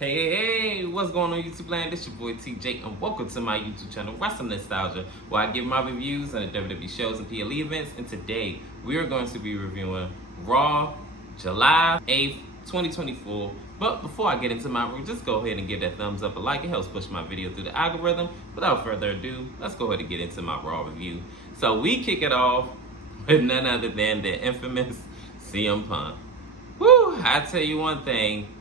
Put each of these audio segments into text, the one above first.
Hey, what's going on YouTube land? This your boy TJ and welcome to my YouTube channel, Wrestling Nostalgia, where I give my reviews on the WWE shows and PLE events. And today, we are going to be reviewing Raw, July 8th, 2024. But before I get into my review, just go ahead and give that thumbs up, a like. It helps push my video through the algorithm. Without further ado, let's go ahead and get into my Raw review. So we kick it off with none other than the infamous CM Punk. Woo, I tell you one thing.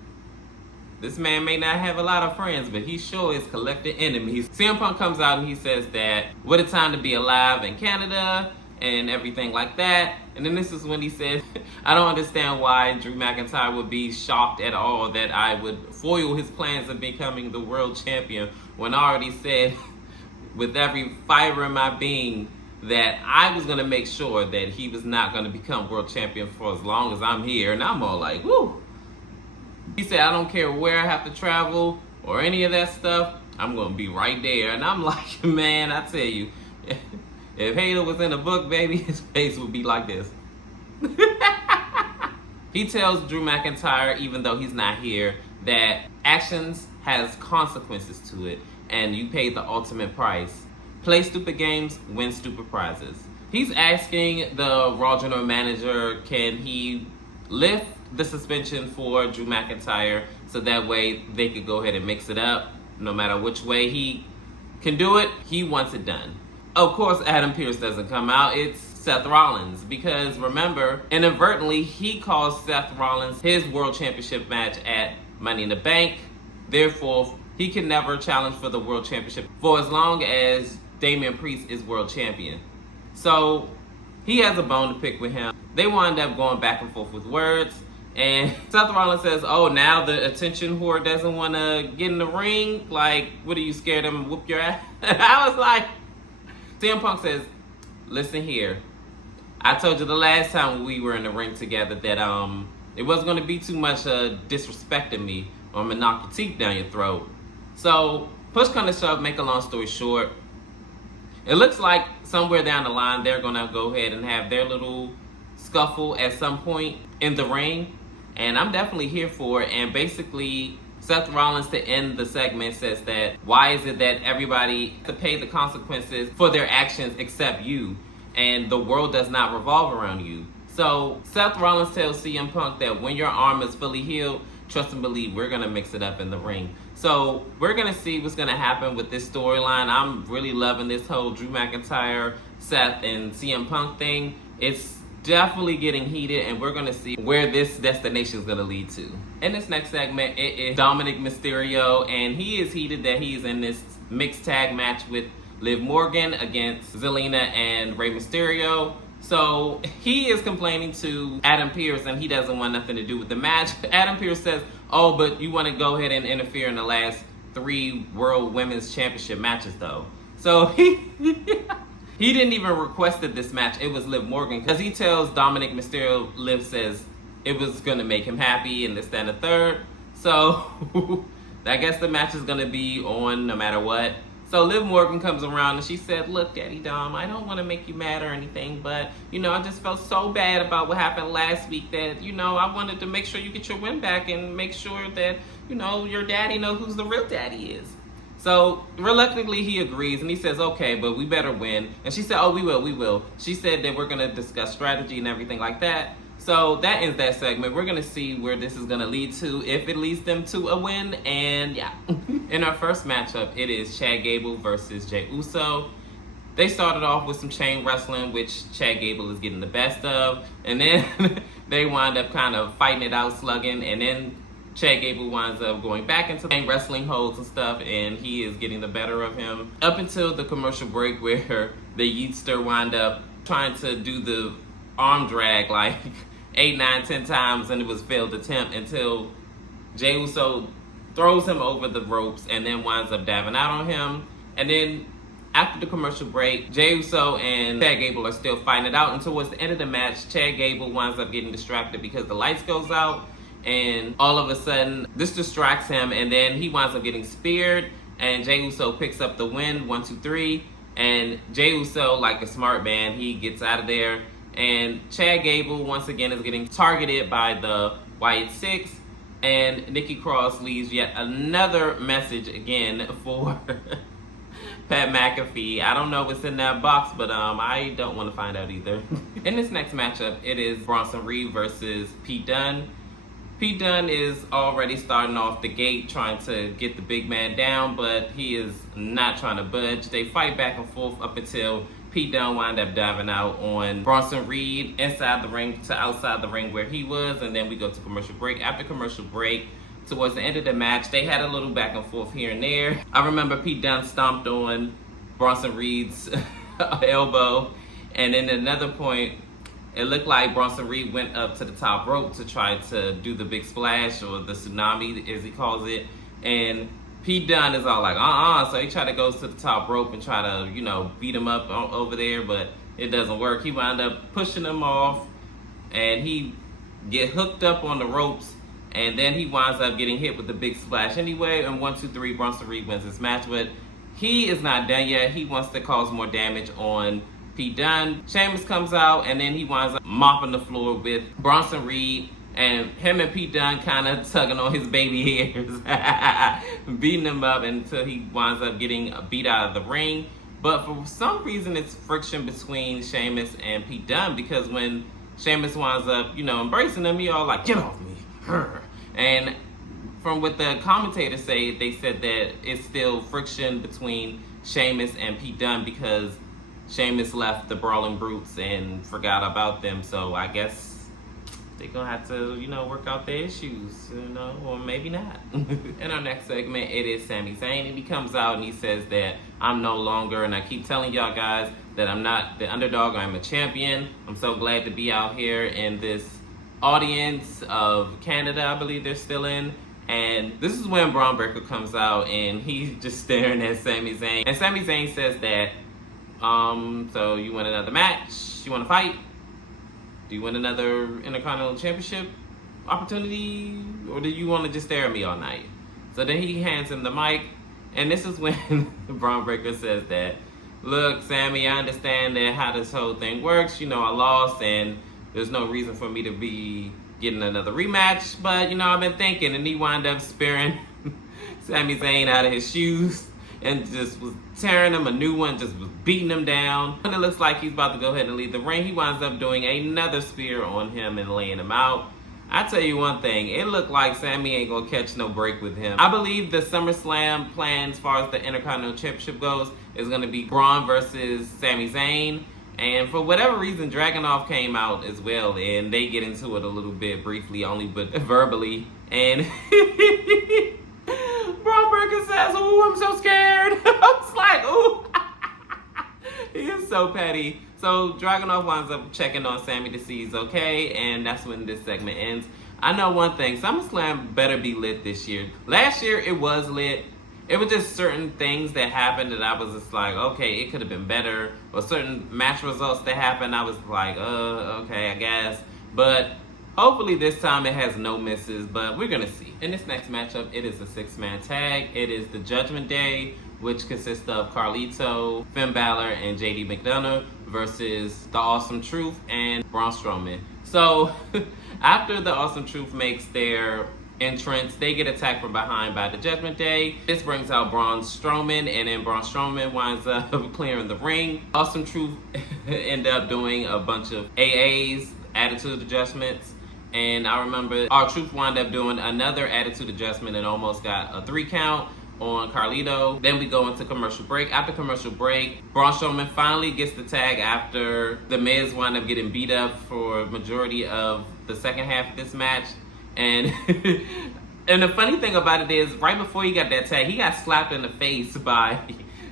This man may not have a lot of friends, but he sure is collecting enemies. CM Punk comes out and he says that, what a time to be alive in Canada and everything like that. And then this is when he said, I don't understand why Drew McIntyre would be shocked at all that I would foil his plans of becoming the world champion when I already said with every fiber in my being that I was going to make sure that he was not going to become world champion for as long as I'm here. And I'm all like, woo. He said, I don't care where I have to travel or any of that stuff, I'm going to be right there. And I'm like, man, I tell you, if Halo was in a book, baby, his face would be like this. He tells Drew McIntyre, even though he's not here, that actions has consequences to it, and you pay the ultimate price. Play stupid games, win stupid prizes. He's asking the Raw general manager, can he lift the suspension for Drew McIntyre so that way they could go ahead and mix it up. No matter which way he can do it, he wants it done. Of course, Adam Pearce doesn't come out. It's Seth Rollins, because remember, inadvertently, he calls Seth Rollins his world championship match at Money in the Bank. Therefore, he can never challenge for the world championship for as long as Damian Priest is world champion. So he has a bone to pick with him. They wind up going back and forth with words. And Seth Rollins says, oh, now the attention whore doesn't want to get in the ring? Like, what are you scared of him to whoop your ass? And I was like, CM Punk says, listen here. I told you the last time we were in the ring together that it wasn't going to be too much disrespecting me or I'm going to knock your teeth down your throat. So, push come to shove, make a long story short, it looks like somewhere down the line they're going to go ahead and have their little scuffle at some point in the ring. And I'm definitely here for it. And basically, Seth Rollins, to end the segment, says that, why is it that everybody to pay the consequences for their actions except you? And the world does not revolve around you. So Seth Rollins tells CM Punk that when your arm is fully healed, trust and believe, we're going to mix it up in the ring. So we're going to see what's going to happen with this storyline. I'm really loving this whole Drew McIntyre, Seth, and CM Punk thing. It's definitely getting heated, and we're going to see where this destination is going to lead to. In this next segment, it is Dominic Mysterio, and he is heated that he's in this mixed tag match with Liv Morgan against Zelina and Rey Mysterio. So he is complaining to Adam Pearce, and he doesn't want nothing to do with the match. Adam Pearce says, oh, but you want to go ahead and interfere in the last 3 World Women's Championship matches, though. So he didn't even request this match. It was Liv Morgan, because he tells Dominic Mysterio, Liv says it was going to make him happy and this, that, and the third. So I guess the match is going to be on no matter what. So Liv Morgan comes around and she said, look, Daddy Dom, I don't want to make you mad or anything, but, I just felt so bad about what happened last week that, I wanted to make sure you get your win back and make sure that, your daddy knows who's the real daddy is. So reluctantly he agrees and he says, okay, but we better win. And she said, oh, we will. She said that we're going to discuss strategy and everything like that. So that ends that segment. We're going to see where this is going to lead to, if it leads them to a win. And yeah, in our first matchup, it is Chad Gable versus Jey Uso. They started off with some chain wrestling, which Chad Gable is getting the best of. And then they wind up kind of fighting it out, slugging. And then Chad Gable winds up going back into chain wrestling holds and stuff, and he is getting the better of him. Up until the commercial break where the Yeetster wind up trying to do the arm drag like 8, 9, 10 times, and it was a failed attempt until Jey Uso throws him over the ropes and then winds up diving out on him. And then after the commercial break, Jey Uso and Chad Gable are still fighting it out, and towards the end of the match, Chad Gable winds up getting distracted because the lights goes out, and all of a sudden this distracts him, and then he winds up getting speared, and Jey Uso picks up the win, 1, 2, 3, and Jey Uso, like a smart man, he gets out of there. And Chad Gable, once again, is getting targeted by the Wyatt Six. And Nikki Cross leaves yet another message again for Pat McAfee. I don't know what's in that box, but I don't want to find out either. In this next matchup, it is Bronson Reed versus Pete Dunne. Pete Dunne is already starting off the gate trying to get the big man down, but he is not trying to budge. They fight back and forth up until Pete Dunne wound up diving out on Bronson Reed inside the ring to outside the ring where he was, and then we go to commercial break. After commercial break, towards the end of the match, they had a little back and forth here and there. I remember Pete Dunne stomped on Bronson Reed's elbow, and then at another point, it looked like Bronson Reed went up to the top rope to try to do the big splash, or the tsunami as he calls it, and Pete Dunne is all like, so he tried to go to the top rope and try to, beat him up over there, but it doesn't work. He wound up pushing him off, and he get hooked up on the ropes, and then he winds up getting hit with the big splash anyway, and 1, 2, 3, Bronson Reed wins this match, but he is not done yet. He wants to cause more damage on Pete Dunne. Sheamus comes out, and then he winds up mopping the floor with Bronson Reed, and him and Pete Dunne kind of tugging on his baby hairs, beating him up until he winds up getting beat out of the ring. But for some reason, it's friction between Sheamus and Pete Dunne, because when Sheamus winds up, embracing him, he all like, get off me. And from what the commentators say, they said that it's still friction between Sheamus and Pete Dunne because Sheamus left the Brawling Brutes and forgot about them. So I guess they're gonna have to, work out their issues, or maybe not. In our next segment, it is Sami Zayn, and he comes out and he says that I'm no longer, and I keep telling y'all guys that I'm not the underdog, I'm a champion. I'm so glad to be out here in this audience of Canada, I believe they're still in. And this is when Braun Breaker comes out and he's just staring at Sami Zayn. And Sami Zayn says that, so you want another match? You want to fight? Do you want another Intercontinental Championship opportunity? Or do you want to just stare at me all night? So then he hands him the mic. And this is when Braun Breaker says that, look, Sami, I understand that how this whole thing works. I lost and there's no reason for me to be getting another rematch. But, I've been thinking. And he wound up spearing Sami Zayn out of his shoes and just was tearing him a new one, just was beating him down. And it looks like he's about to go ahead and leave the ring. He winds up doing another spear on him and laying him out. I tell you one thing, it looked like Sami ain't gonna catch no break with him. I believe the SummerSlam plan as far as the Intercontinental Championship goes is gonna be Braun versus Sami Zayn. And for whatever reason, Dragunov came out as well, and they get into it a little bit briefly, only but verbally. And Braun Breaker says, ooh, I'm so scared. I was like, ooh. He is so petty. So Dragunov winds up checking on Sami to see he's okay, and that's when this segment ends. I know one thing, SummerSlam better be lit this year. Last year, it was lit. It was just certain things that happened that I was just like, okay, it could have been better. Or certain match results that happened, I was like, okay, I guess. But hopefully this time it has no misses, but we're going to see. In this next matchup, it is a 6-man tag. It is the Judgment Day, which consists of Carlito, Finn Balor, and JD McDonough versus The Awesome Truth and Braun Strowman. So after The Awesome Truth makes their entrance, they get attacked from behind by the Judgment Day. This brings out Braun Strowman, and then Braun Strowman winds up clearing the ring. Awesome Truth end up doing a bunch of AAs, attitude adjustments, and I remember our Truth wound up doing another attitude adjustment and almost got a 3 count on Carlito. Then we go into commercial break. After commercial break, Braun Strowman finally gets the tag after The Miz wound up getting beat up for majority of the second half of this match. And and the funny thing about it is, right before he got that tag, he got slapped in the face by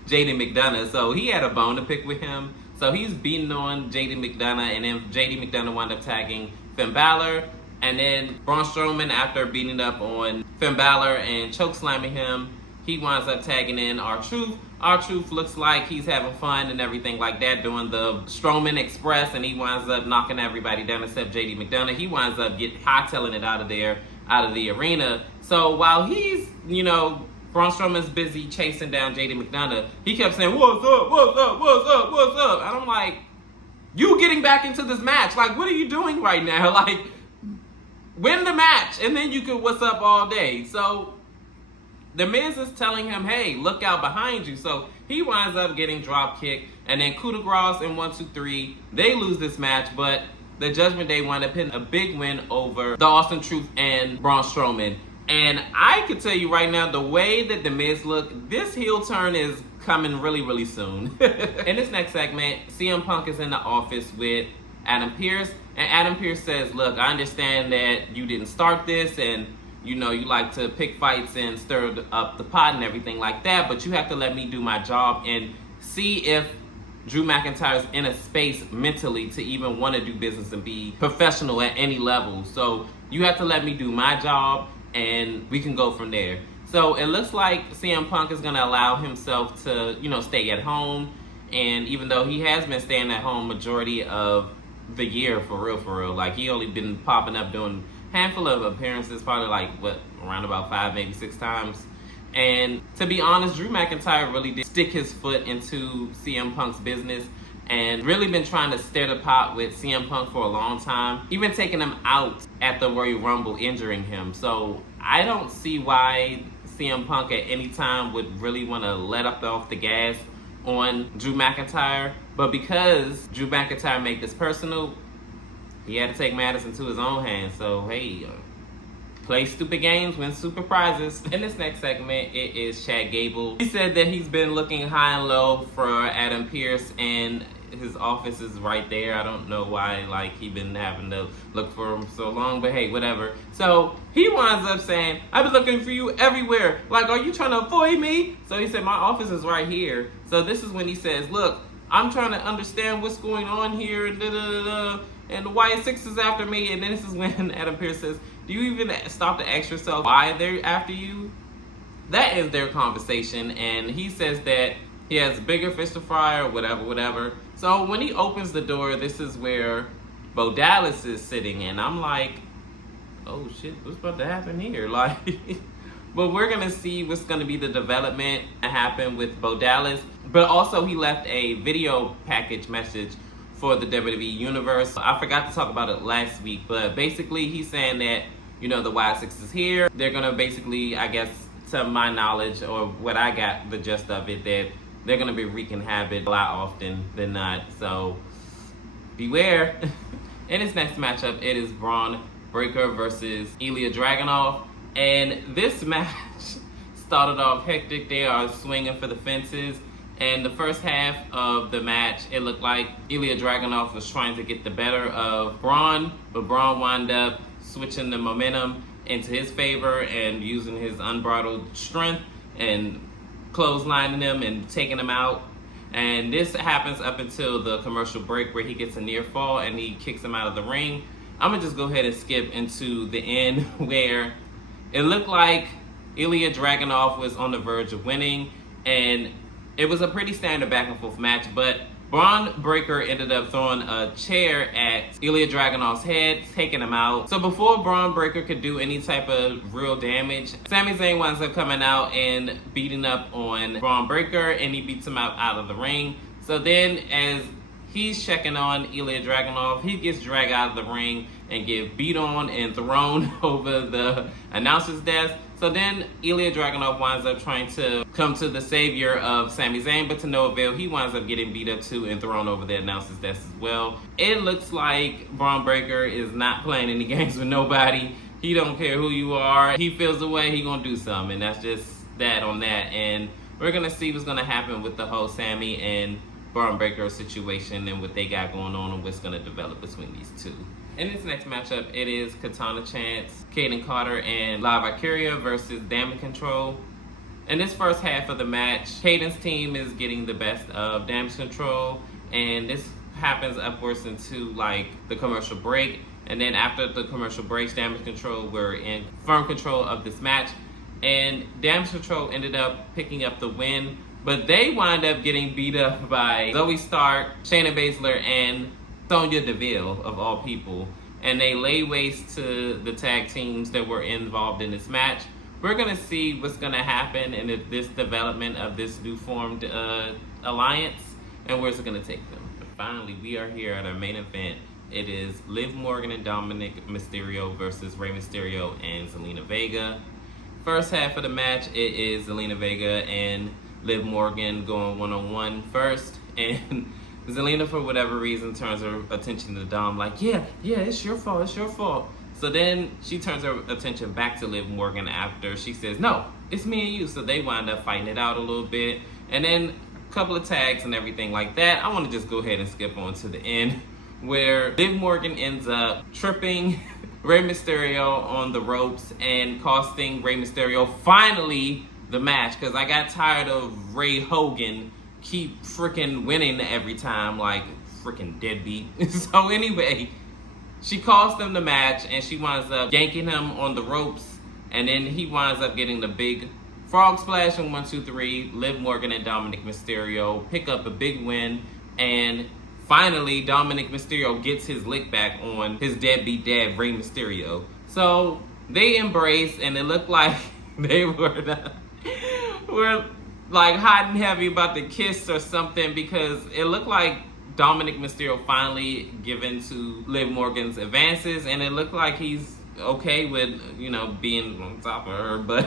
JD McDonough. So he had a bone to pick with him. So he's beating on JD McDonough, and then JD McDonough wound up tagging Finn Balor. And then Braun Strowman, after beating up on Finn Balor and chokeslamming him, he winds up tagging in R-Truth. R-Truth looks like he's having fun and everything like that, doing the Strowman Express, and he winds up knocking everybody down except JD McDonough. He winds up hightailing it out of there, out of the arena. So while he's, Braun Strowman's busy chasing down JD McDonough, he kept saying, what's up, what's up, what's up, what's up? And I'm like, you getting back into this match. Like, what are you doing right now? Like, Win the match, and then you can what's up all day. So the Miz is telling him, hey, look out behind you. So he winds up getting drop kicked, and then coup de grace in 1, 2, 3. They lose this match, but the Judgment Day wind up hitting a big win over the Austin Truth and Braun Strowman. And I can tell you right now, the way that the Miz look, this heel turn is coming really, really soon. In this next segment, CM Punk is in the office with Adam Pearce, and Adam Pearce says, look, I understand that you didn't start this, and you know, you like to pick fights and stir up the pot and everything like that, but you have to let me do my job and see if Drew McIntyre's in a space mentally to even want to do business and be professional at any level. So you have to let me do my job, and we can go from there. So it looks like CM Punk is going to allow himself to, you know, stay at home. And even though he has been staying at home majority of the year, for real, like he only been popping up doing handful of appearances, probably like around about 5, maybe 6 times. And to be honest, Drew McIntyre really did stick his foot into CM Punk's business and really been trying to stir the pot with CM Punk for a long time, even taking him out at the Royal Rumble, injuring him. So I don't see why CM Punk at any time would really want to let up off the gas on Drew McIntyre. But because Drew McIntyre made this personal, he had to take matters into his own hands. So, hey, play stupid games, win stupid prizes. In this next segment, it is Chad Gable. He said that he's been looking high and low for Adam Pearce, and his office is right there. I don't know why, like, he been having to look for him so long, but hey, whatever. So he winds up saying, I've been looking for you everywhere. Like, are you trying to avoid me? So he said, my office is right here. So this is when he says, look, I'm trying to understand what's going on here, and the Wyatt Six is after me. And then this is when Adam Pearce says, do you even stop to ask yourself why they're after you? That is their conversation, and he says that he has bigger fish to fry or whatever. So when he opens the door, this is where Bo Dallas is sitting, and I'm like, oh shit, what's about to happen here? Like, but we're gonna see what's gonna be the development that happened with Bo Dallas. But also he left a video package message for the WWE Universe. I forgot to talk about it last week, but basically he's saying that, you know, the Wyatt Six is here. They're gonna basically, I guess, to my knowledge, or what I got the gist of it, that they're gonna be wreaking havoc a lot often than not. So beware. In this next matchup, it is Braun Breaker versus Ilya Dragunov, and this match started off hectic. They are swinging for the fences. And the first half of the match, it looked like Ilya Dragunov was trying to get the better of Braun, but Braun wound up switching the momentum into his favor and using his unbridled strength and clotheslining him and taking him out. And this happens up until the commercial break, where he gets a near fall and he kicks him out of the ring. I'm gonna just go ahead and skip into the end, where it looked like Ilya Dragunov was on the verge of winning, and it was a pretty standard back and forth match, but Braun Breaker ended up throwing a chair at Ilya Dragunov's head, taking him out. So before Braun Breaker could do any type of real damage, Sami Zayn winds up coming out and beating up on Braun Breaker, and he beats him out of the ring. So then, as he's checking on Ilya Dragunov, he gets dragged out of the ring and get beat on and thrown over the announcer's desk. So then Ilya Dragunov winds up trying to come to the savior of Sami Zayn, but to no avail. He winds up getting beat up too and thrown over the announcer's desk as well. It looks like Braun Breaker is not playing any games with nobody. He don't care who you are. He feels the way, he gonna do something. And that's just that on that. And we're gonna see what's gonna happen with the whole Sami and Braun Breaker situation and what they got going on and what's gonna develop between these two. In this next matchup, it is Katana Chance, Kaden Carter, and La Valkyria versus Damage Control. In this first half of the match, Kaden's team is getting the best of Damage Control, and this happens upwards into like the commercial break. And then after the commercial breaks, Damage Control were in firm control of this match, and Damage Control ended up picking up the win, but they wind up getting beat up by Zoe Stark, Shayna Baszler, and Sonya Deville, of all people, and they lay waste to the tag teams that were involved in this match. We're going to see what's going to happen in this development of this new formed alliance, and where's it going to take them. But finally, we are here at our main event. It is Liv Morgan and Dominic Mysterio versus Rey Mysterio and Zelina Vega. First half of the match, it is Zelina Vega and Liv Morgan going one-on-one first, and Zelina, for whatever reason, turns her attention to Dom like, yeah, it's your fault. So then she turns her attention back to Liv Morgan after she says, no, it's me and you. So they wind up fighting it out a little bit, and then a couple of tags and everything like that. I want to just go ahead and skip on to the end, where Liv Morgan ends up tripping Rey Mysterio on the ropes and costing Rey Mysterio finally the match, because I got tired of Ray Hogan keep freaking winning every time, like freaking deadbeat. So anyway, she cost him the match and she winds up yanking him on the ropes, and then he winds up getting the big frog splash in 1, 2, 3. Liv Morgan and Dominic Mysterio pick up a big win, and finally, Dominic Mysterio gets his lick back on his deadbeat dad, Rey Mysterio. So they embrace, and it looked like they were like hot and heavy about to kiss or something, because it looked like Dominic Mysterio finally given to Liv Morgan's advances, and it looked like he's okay with, being on top of her. But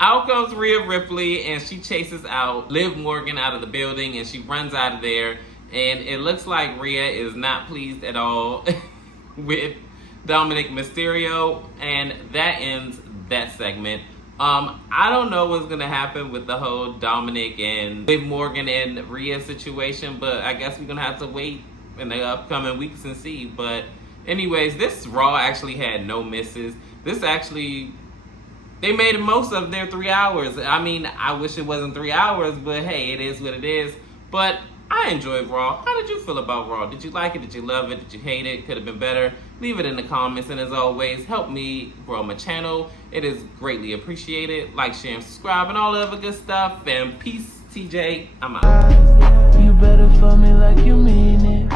out comes Rhea Ripley, and she chases out Liv Morgan out of the building, and she runs out of there. And it looks like Rhea is not pleased at all with Dominic Mysterio, and that ends that segment. I don't know what's gonna happen with the whole Dominic and Liv Morgan and Rhea situation, but I guess we're gonna have to wait in the upcoming weeks and see. But anyways, this Raw actually had no misses. They made the most of their 3 hours. I mean, I wish it wasn't 3 hours, but hey, it is what it is. But I enjoyed Raw. How did you feel about Raw? Did you like it? Did you love it? Did you hate it? Could have been better? Leave it in the comments. And as always, help me grow my channel. It is greatly appreciated. Like, share, and subscribe, and all the other good stuff. And peace, TJ. I'm out. You better fuck me like you mean it.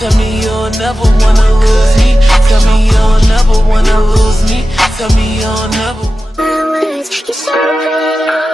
Tell me you'll never wanna lose me. Tell me you'll never wanna lose me. Tell me you'll never wanna. My words, you so pretty.